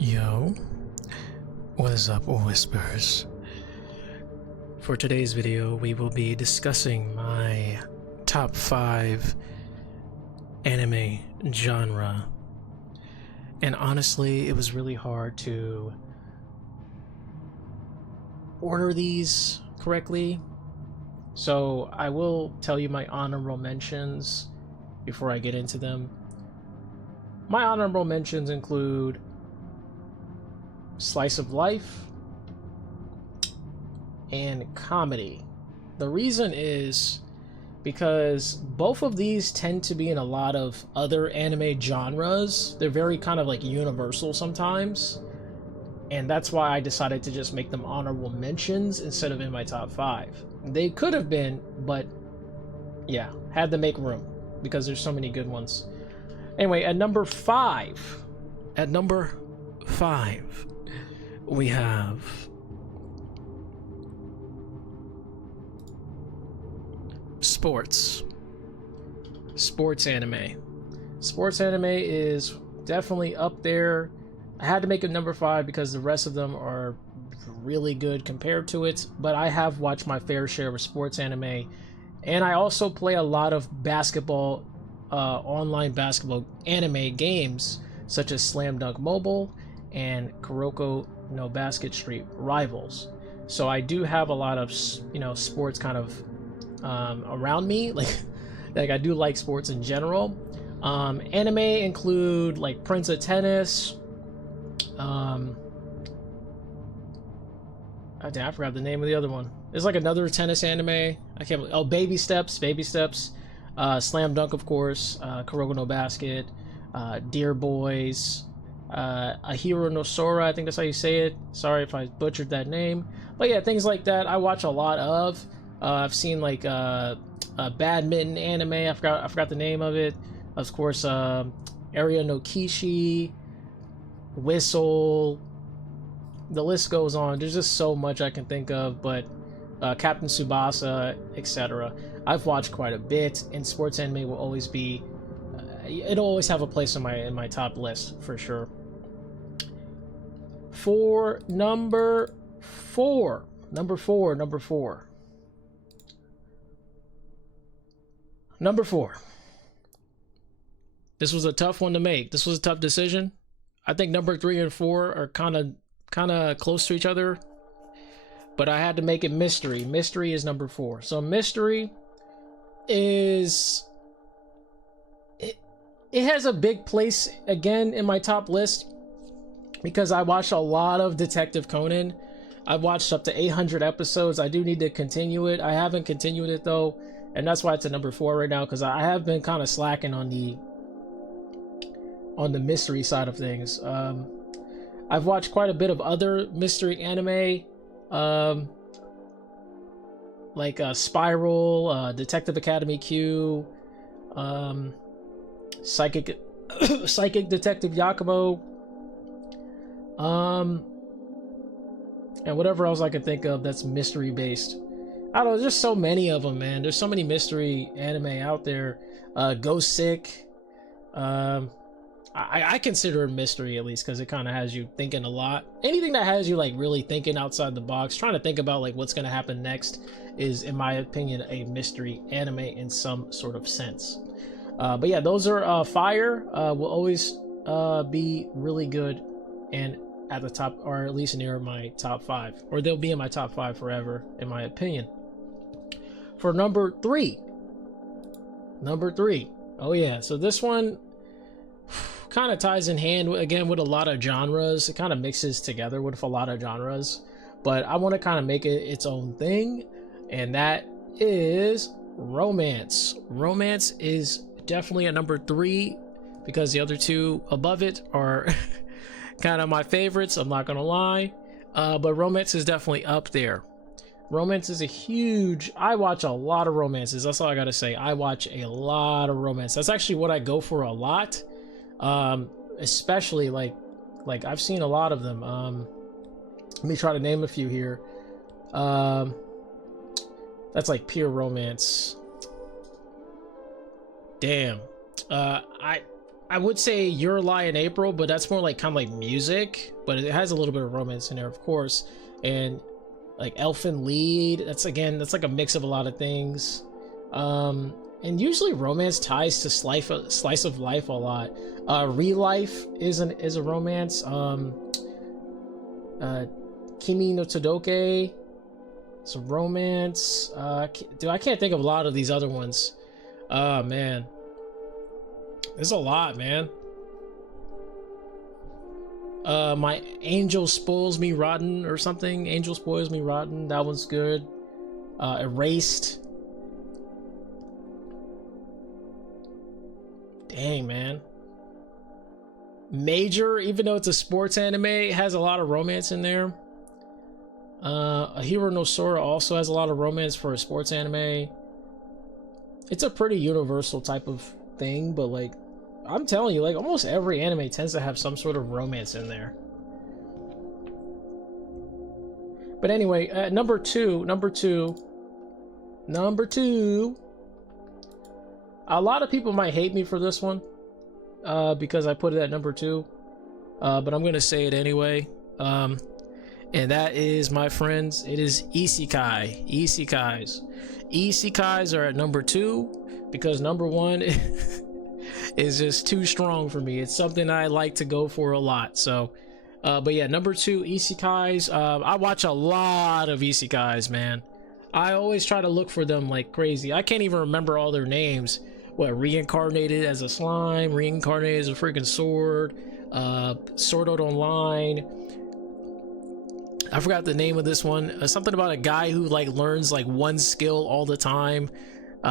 Yo, what is up, Whispers? For today's video, we will be discussing my top 5 anime genre. And honestly, it was really hard to order these correctly. So I will tell you my honorable mentions before I get into them. My honorable mentions include slice of life and comedy. The reason is because both of these tend to be in a lot of other anime genres. They're very kind of like universal sometimes, and that's why I decided to just make them honorable mentions instead of in my top 5. They could have been, but yeah, had to make room because there's so many good ones. Anyway, at number 5, we have sports anime. Sports anime is definitely up there. I had to make it number 5 because the rest of them are really good compared to it, but I have watched my fair share of sports anime, and I also play a lot of basketball, online basketball anime games such as Slam Dunk Mobile and Kuroko no Basket Street Rivals. So I do have a lot of sports kind of around me, like I do like sports in general. Anime include like Prince of Tennis. Oh, damn, I forgot the name of the other one. There's like another tennis anime. I can't. Oh, Baby Steps. Slam Dunk, of course. Kuroko no Basket. Dear Boys. Ahiro no Sora, I think that's how you say it. Sorry if I butchered that name. But yeah, things like that I watch a lot of. I've seen like a badminton anime. I forgot the name of it. Of course, Area no Kishi, Whistle. The list goes on. There's just so much I can think of, but Captain Tsubasa, etc. I've watched quite a bit, and sports anime will always be. It'll always have a place in my top list for sure. For number four. Number four. This was a tough one to make. This was a tough decision. I think number 3 and 4 are kind of close to each other, but I had to make it mystery. Mystery is number 4. So mystery is it has a big place again in my top list because I watched a lot of Detective Conan. I've watched up to 800 episodes. I do need to continue it. I haven't continued it though, and that's why it's at number 4 right now, because I have been kind of slacking on the mystery side of things. I've watched quite a bit of other mystery anime, like Spiral, Detective Academy Q, Psychic Detective Yakumo, and whatever else I can think of that's mystery based. I don't know, there's just so many of them, man. There's so many mystery anime out there. Ghost Sick, I consider it mystery, at least because it kind of has you thinking a lot. Anything that has you like really thinking outside the box, trying to think about like what's going to happen next, is in my opinion a mystery anime in some sort of sense. But yeah, those are fire. Will always be really good and at the top, or at least near my top 5, or they'll be in my top 5 forever in my opinion. For number 3, oh yeah, so this one kind of ties in hand again with a lot of genres. It kind of mixes together with a lot of genres, but I want to kind of make it its own thing, and that is romance. Romance is definitely at number 3 because the other 2 above it are kind of my favorites, I'm not gonna lie, but romance is definitely up there. Romance is I watch a lot of romances. That's all I gotta say. I watch a lot of romance. That's actually what I go for a lot. Especially like I've seen a lot of them. Let me try to name a few here. That's like pure romance. Damn. I would say Your Lie in April, but that's more like kind of like music, but it has a little bit of romance in there, of course. And like Elfin Lead, that's like a mix of a lot of things. And usually romance ties to slice of life a lot. Real Life is a romance. Kimi no Todoke, it's a romance. Dude, I can't think of a lot of these other ones. Oh man, there's a lot, man. My Angel Spoils Me Rotten or something. Angel Spoils Me Rotten. That one's good. Erased. Dang, man. Major, even though it's a sports anime, it has a lot of romance in there. A Hero no Sora also has a lot of romance for a sports anime. It's a pretty universal type of thing, but like, I'm telling you, like almost every anime tends to have some sort of romance in there. But anyway, number two. A lot of people might hate me for this one, because I put it at number 2, but I'm gonna say it anyway. And that is, my friends, it is Isekai. Isekais are at number 2 because number 1 is just too strong for me. It's something I like to go for a lot. So, but yeah, number 2, Isekais. I watch a lot of Isekais, man. I always try to look for them like crazy. I can't even remember all their names. What, Reincarnated as a Slime, Reincarnated as a freaking Sword, Sword Art Online. I forgot the name of this one. Something about a guy who like learns like one skill all the time.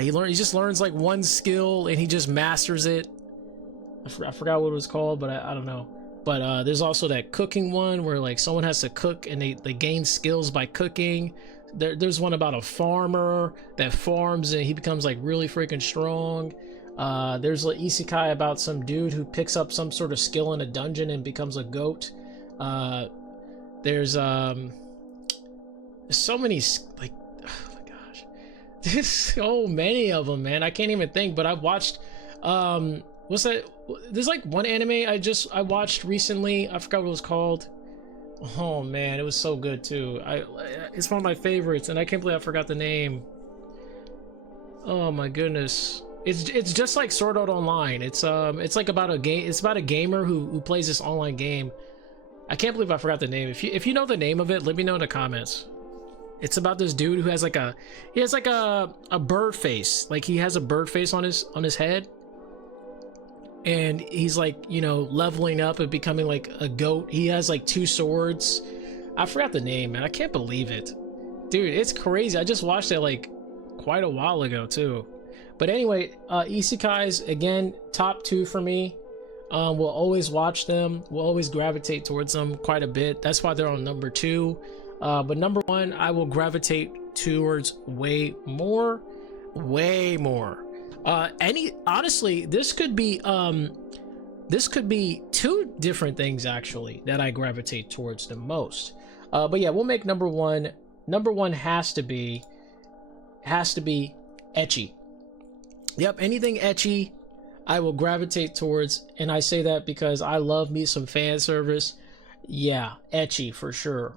He just learns like one skill and he just masters it. I forgot what it was called, but I don't know. But there's also that cooking one where like someone has to cook and they gain skills by cooking. There's one about a farmer that farms and he becomes like really freaking strong. There's an isekai about some dude who picks up some sort of skill in a dungeon and becomes a goat. There's so many, like, oh my gosh, there's so many of them, man. I can't even think, but I've watched what's that, there's like one anime I watched recently. I forgot what it was called. Oh man, it was so good too. It's one of my favorites and I can't believe I forgot the name. Oh my goodness. It's just like Sword Art Online. It's like about a game. It's about a gamer who plays this online game. I can't believe I forgot the name. If you know the name of it, let me know in the comments. It's about this dude who has like a bird face. Like he has a bird face on his head. And he's like, you know, leveling up and becoming like a goat. He has like 2 swords. I forgot the name, man. I can't believe it. Dude, it's crazy. I just watched it like quite a while ago too. But anyway, isekais, again, top 2 for me. We'll always watch them. We'll always gravitate towards them quite a bit. That's why they're on number 2. But number 1, I will gravitate towards way more. Honestly, this could be 2 different things actually that I gravitate towards the most. But yeah, we'll make number 1. Number 1 has to be ecchi. Yep, anything ecchi I will gravitate towards, and I say that because I love me some fan service. Yeah, ecchi for sure.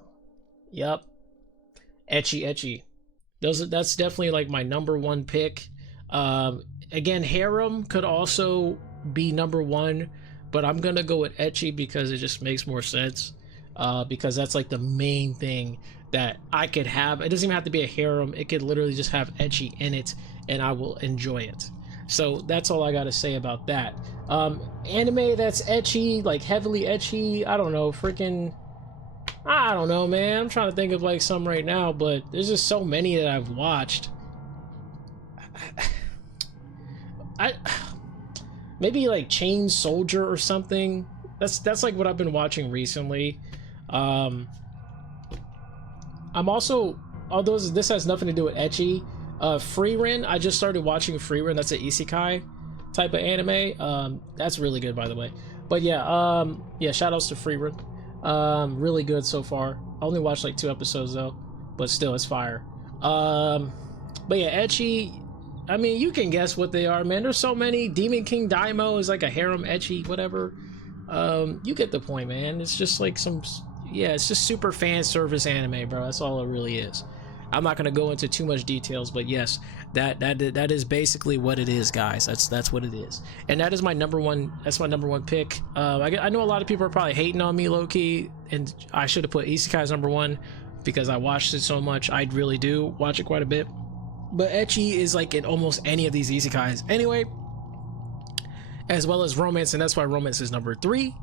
Yep, ecchi. That's definitely like my number 1 pick. Again, harem could also be number 1, but I'm gonna go with ecchi because it just makes more sense. Because that's like the main thing that I could have. It doesn't even have to be a harem. It could literally just have ecchi in it, and I will enjoy it. So that's all I gotta say about that. Anime that's ecchi, like heavily ecchi, I don't know, I don't know, man. I'm trying to think of like some right now, but there's just so many that I've watched. Maybe like Chain Soldier or something. That's like what I've been watching recently. I'm also, although this has nothing to do with ecchi, Frieren, I just started watching Frieren. That's an isekai type of anime. That's really good, by the way. But yeah, yeah, shout outs to Frieren. Really good so far. I only watched like 2 episodes though, but still, it's fire. But yeah, ecchi, I mean, you can guess what they are, man. There's so many. Demon King Daimo is like a harem ecchi, whatever. You get the point, man. It's just like some, yeah, it's just super fan service anime, bro. That's all it really is. I'm not gonna go into too much details, but yes, that is basically what it is, guys. That's what it is, and that is my number one. That's my number one pick. I know a lot of people are probably hating on me, low key, and I should have put Isekai as number one because I watched it so much. I really do watch it quite a bit, but ecchi is like in almost any of these isekais anyway, as well as romance, and that's why romance is number 3.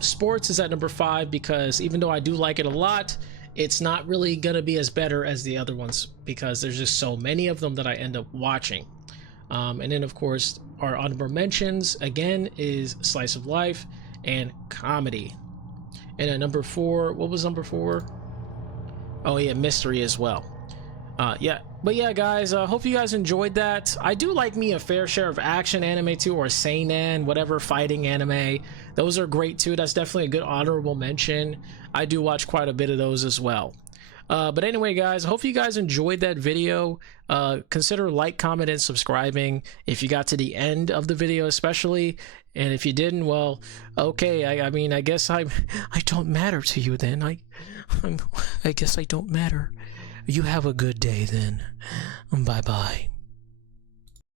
Sports is at number 5 because even though I do like it a lot, it's not really gonna be as better as the other ones because there's just so many of them that I end up watching. And then of course our honorable mentions again is slice of life and comedy. And at number 4, what was number 4? Oh yeah, mystery as well. Yeah, but yeah, guys, hope you guys enjoyed that. I do like me a fair share of action anime too, or seinen, whatever, fighting anime. Those are great too. That's definitely a good honorable mention. I do watch quite a bit of those as well. But anyway, guys, hope you guys enjoyed that video. Consider like, comment, and subscribing if you got to the end of the video, especially. And if you didn't, well, okay. I mean, I guess I don't matter to you then. I guess I don't matter. You have a good day then. Bye bye.